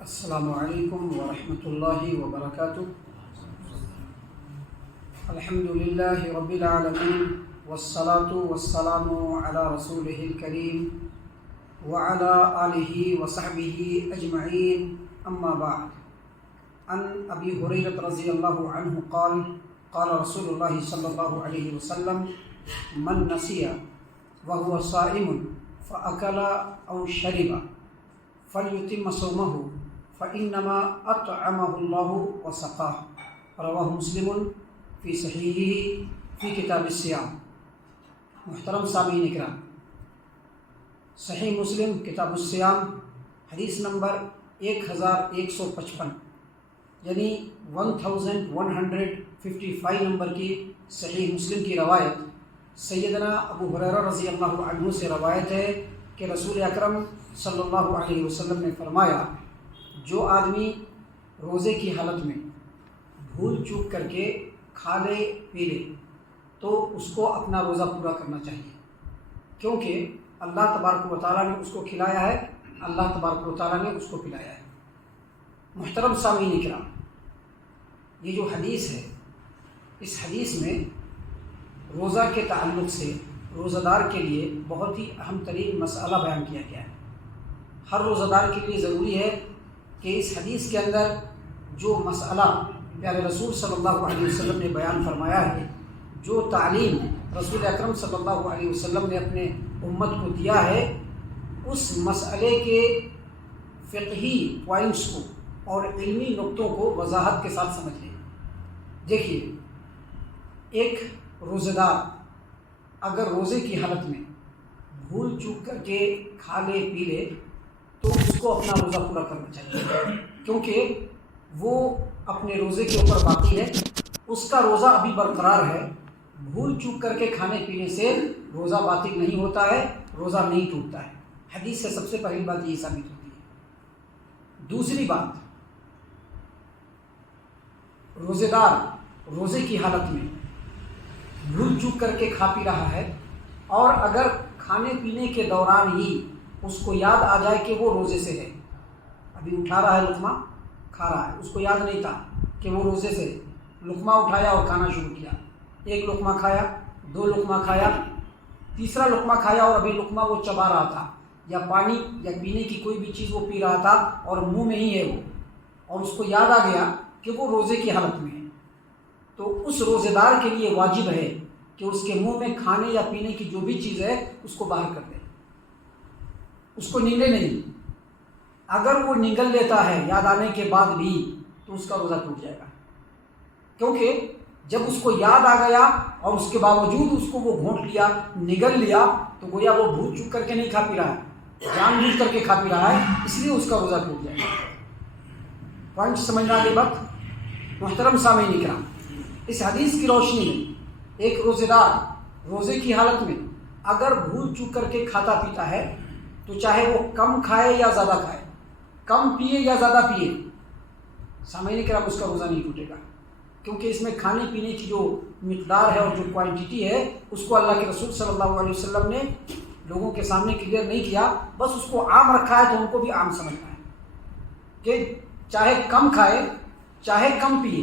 السلام علیکم ورحمۃ اللہ وبرکاتہ۔ الحمد للہ رب العالمین والصلاة والسلام علی رسولہ الکریم وعلی آلہ وصحبہ اجمعین، اما بعد۔ عن ابی ہریرہ رضی اللہ عنہ قال قال رسول اللہ صلی اللہ علیہ وسلم من نسی وهو صائم فأکل او شرب فلیتم صومہ فإنما أطعمه الله وسقاه، رواہ مسلم فی صحیحہ فی کتاب الصیام۔ محترم سامعین اکرام، صحیح مسلم کتاب الصیام حدیث نمبر 1155 یعنی 1155 نمبر کی صحیح مسلم کی روایت سیدنا ابو ہریرہ رضی اللہ عنہ سے روایت ہے کہ رسول اکرم صلی اللہ علیہ وسلم نے فرمایا، جو آدمی روزے کی حالت میں بھول چوک کر کے کھا لے پی لے تو اس کو اپنا روزہ پورا کرنا چاہیے، کیونکہ اللہ تبارک و تعالیٰ نے اس کو کھلایا ہے، اللہ تبارک و تعالیٰ نے اس کو پلایا ہے۔ محترم سامعین اکرام، یہ جو حدیث ہے، اس حدیث میں روزہ کے تعلق سے روزہ دار کے لیے بہت ہی اہم ترین مسئلہ بیان کیا گیا ہے۔ ہر روزہ دار کے لیے ضروری ہے کہ اس حدیث کے اندر جو مسئلہ پیارے رسول صلی اللہ علیہ وسلم نے بیان فرمایا ہے، جو تعلیم رسول اکرم صلی اللہ علیہ وسلم نے اپنے امت کو دیا ہے، اس مسئلے کے فقہی پوائنٹس کو اور علمی نقطوں کو وضاحت کے ساتھ سمجھ لیں۔ دیکھیے، ایک روزہ دار اگر روزے کی حالت میں بھول چوک کر کے کھا لے پی لے تو اس کو اپنا روزہ پورا کرنا چاہیے، کیونکہ وہ اپنے روزے کے اوپر باقی ہے، اس کا روزہ ابھی برقرار ہے۔ بھول چوک کر کے کھانے پینے سے روزہ باطل نہیں ہوتا ہے، روزہ نہیں ٹوٹتا ہے۔ حدیث سے سب سے پہلی بات یہ ثابت ہوتی ہے۔ دوسری بات، روزے دار روزے کی حالت میں بھول چوک کر کے کھا پی رہا ہے اور اگر کھانے پینے کے دوران ہی اس کو یاد آ جائے کہ وہ روزے سے ہے، ابھی اٹھا رہا ہے لقمہ کھا رہا ہے، اس کو یاد نہیں تھا کہ وہ روزے سے، لقمہ اٹھایا اور کھانا شروع کیا، ایک لقمہ کھایا، دو لقمہ کھایا، تیسرا لقمہ کھایا اور ابھی لقمہ وہ چبا رہا تھا یا پانی یا پینے کی کوئی بھی چیز وہ پی رہا تھا اور منہ میں ہی ہے وہ، اور اس کو یاد آ گیا کہ وہ روزے کی حالت میں ہے، تو اس روزے دار کے لیے واجب ہے کہ اس کے منہ میں کھانے یا پینے کی جو بھی چیز ہے اس کو باہر کر دے، اس کو نگلے نہیں۔ اگر وہ نگل لیتا ہے یاد آنے کے بعد بھی تو اس کا روزہ ٹوٹ جائے گا، کیونکہ جب اس کو یاد آ گیا اور اس کے باوجود اس کو وہ گھونٹ لیا، نگل لیا، تو گویا وہ بھول چوک کر کے نہیں کھا پی رہا ہے، جان بوجھ کر کے کھا پی رہا ہے، اس لیے اس کا روزہ ٹوٹ جائے گا۔ پوائنٹ سمجھنا کے وقت محترم سامعین اکرام، اس حدیث کی روشنی میں ایک روزے دار روزے کی حالت میں اگر بھول چوک کر کے کھاتا پیتا ہے تو چاہے وہ کم کھائے یا زیادہ کھائے، کم پیے یا زیادہ پیے، سامعین کرام، اس کا روزہ نہیں ٹوٹے گا، کیونکہ اس میں کھانے پینے کی جو مقدار ہے اور جو کوانٹٹی ہے اس کو اللہ کے رسول صلی اللہ علیہ وسلم نے لوگوں کے سامنے کلیئر نہیں کیا، بس اس کو عام رکھا ہے تو ان کو بھی عام سمجھنا ہے کہ چاہے کم کھائے چاہے کم پیے،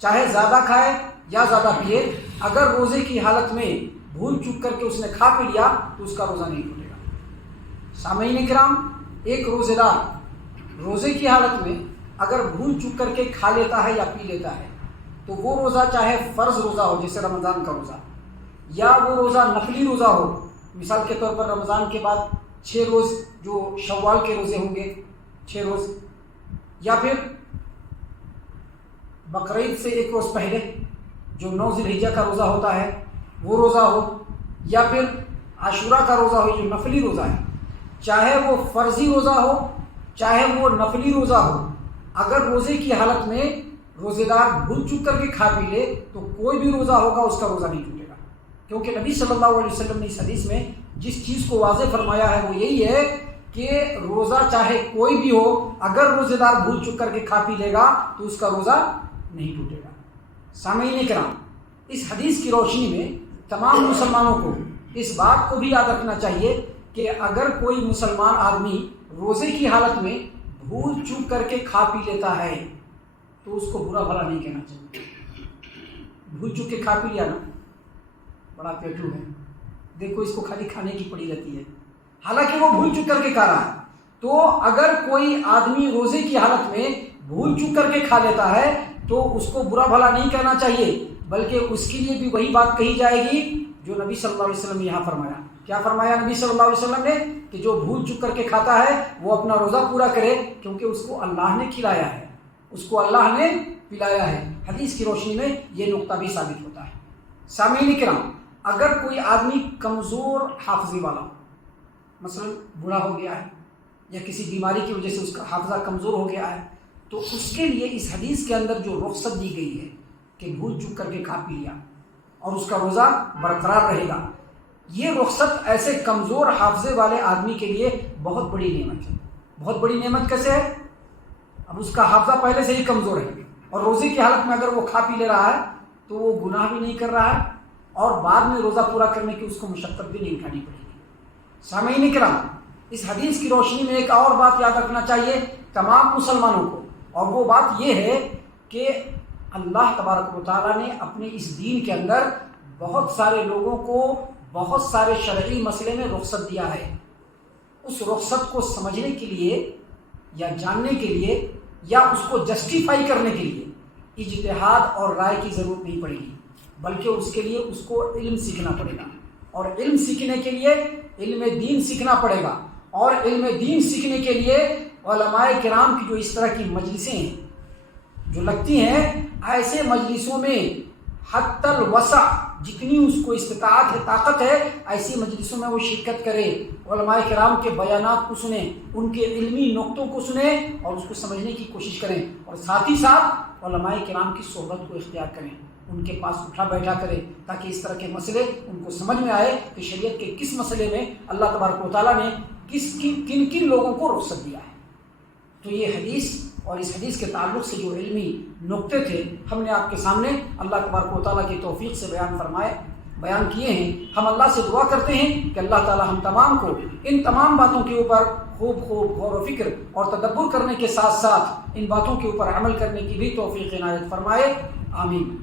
چاہے زیادہ کھائے یا زیادہ پیے، اگر روزے کی حالت میں بھول چوک کر کے اس نے کھا پی لیا تو اس کا روزہ نہیں ٹوٹے گا۔ سامعین کرام، ایک روزے دار روزے کی حالت میں اگر بھول چوک کر کے کھا لیتا ہے یا پی لیتا ہے تو وہ روزہ چاہے فرض روزہ ہو جیسے رمضان کا روزہ، یا وہ روزہ نفلی روزہ ہو، مثال کے طور پر رمضان کے بعد 6 روز جو شوال کے روزے ہوں گے 6 روز، یا پھر بقرعید سے 1 روز پہلے جو 9 ذی الحجہ کا روزہ ہوتا ہے وہ روزہ ہو، یا پھر عاشوراء کا روزہ ہو جو نفلی روزہ ہے، چاہے وہ فرضی روزہ ہو چاہے وہ نفلی روزہ ہو، اگر روزے کی حالت میں روزے دار بھول چوک کر کے کھا پی لے تو کوئی بھی روزہ ہوگا اس کا روزہ نہیں ٹوٹے گا، کیونکہ نبی صلی اللہ علیہ وسلم نے اس حدیث میں جس چیز کو واضح فرمایا ہے وہ یہی ہے کہ روزہ چاہے کوئی بھی ہو، اگر روزے دار بھول چوک کر کے کھا پی لے گا تو اس کا روزہ نہیں ٹوٹے گا۔ سامعین کرام، اس حدیث کی روشنی میں تمام مسلمانوں کو اس بات کو بھی یاد رکھنا چاہیے کہ اگر کوئی مسلمان آدمی روزے کی حالت میں بھول چوک کر کے کھا پی لیتا ہے تو اس کو برا بھلا نہیں کہنا چاہیے۔ بھول چوک کے کھا پی لیا نا، بڑا پیٹو ہے، دیکھو اس کو خالی کھانے کی پڑی رہتی ہے، حالانکہ وہ بھول چوک کر کے کھا رہا ہے۔ تو اگر کوئی آدمی روزے کی حالت میں بھول چوک کر کے کھا لیتا ہے تو اس کو برا بھلا نہیں کہنا چاہیے، بلکہ اس کے لیے بھی وہی بات کہی جائے گی جو نبی صلی اللہ علیہ وسلم نے یہاں فرمایا۔ کیا فرمایا نبی صلی اللہ علیہ وسلم نے؟ کہ جو بھول چوک کر کے کھاتا ہے وہ اپنا روزہ پورا کرے، کیونکہ اس کو اللہ نے کھلایا ہے، اس کو اللہ نے پلایا ہے۔ حدیث کی روشنی میں یہ نقطہ بھی ثابت ہوتا ہے۔ سامعین کرام، اگر کوئی آدمی کمزور حافظے والا ہو، مثلا بوڑھا ہو گیا ہے یا کسی بیماری کی وجہ سے اس کا حافظہ کمزور ہو گیا ہے، تو اس کے لیے اس حدیث کے اندر جو رخصت دی گئی ہے کہ بھول چوک کر کے کھا پی لیا اور اس کا روزہ برقرار رہے گا، یہ رخصت ایسے کمزور حافظے والے آدمی کے لیے بہت بڑی نعمت ہے۔ بہت بڑی نعمت کیسے ہے؟ اب اس کا حافظہ پہلے سے ہی کمزور ہے اور روزے کی حالت میں اگر وہ کھا پی لے رہا ہے تو وہ گناہ بھی نہیں کر رہا ہے اور بعد میں روزہ پورا کرنے کی اس کو مشقت بھی نہیں اٹھانی پڑے گی۔ سامعین کرام، اس حدیث کی روشنی میں ایک اور بات یاد رکھنا چاہیے تمام مسلمانوں کو، اور وہ بات یہ ہے کہ اللہ تبارک و تعالیٰ نے اپنے اس دین کے اندر بہت سارے لوگوں کو بہت سارے شرعی مسئلے میں رخصت دیا ہے۔ اس رخصت کو سمجھنے کے لیے یا جاننے کے لیے یا اس کو جسٹیفائی کرنے کے لیے اجتہاد اور رائے کی ضرورت نہیں پڑے گی، بلکہ اس کے لیے اس کو علم سیکھنا پڑے گا، اور علم سیکھنے کے لیے علم دین سیکھنا پڑے گا، اور علم دین سیکھنے کے لیے علماء کرام کی جو اس طرح کی مجلسیں ہیں جو لگتی ہیں، ایسے مجلسوں میں حتی الوسع جتنی اس کو استطاعت ہے، طاقت ہے، ایسی مجلسوں میں وہ شرکت کرے، علماء کرام کے بیانات کو سنیں، ان کے علمی نقطوں کو سنیں اور اس کو سمجھنے کی کوشش کریں، اور ساتھ ہی ساتھ علماء کرام کی صحبت کو اختیار کریں، ان کے پاس اٹھا بیٹھا کریں، تاکہ اس طرح کے مسئلے ان کو سمجھ میں آئے کہ شریعت کے کس مسئلے میں اللہ تبارک و تعالیٰ نے کن کن لوگوں کو رخصت دیا ہے۔ تو یہ حدیث اور اس حدیث کے تعلق سے جو علمی نقطے تھے ہم نے آپ کے سامنے اللہ تبارک و تعالیٰ کی توفیق سے بیان کیے ہیں۔ ہم اللہ سے دعا کرتے ہیں کہ اللہ تعالیٰ ہم تمام کو ان تمام باتوں کے اوپر خوب غور و فکر اور تدبر کرنے کے ساتھ ساتھ ان باتوں کے اوپر عمل کرنے کی بھی توفیق عنایت فرمائے، آمین۔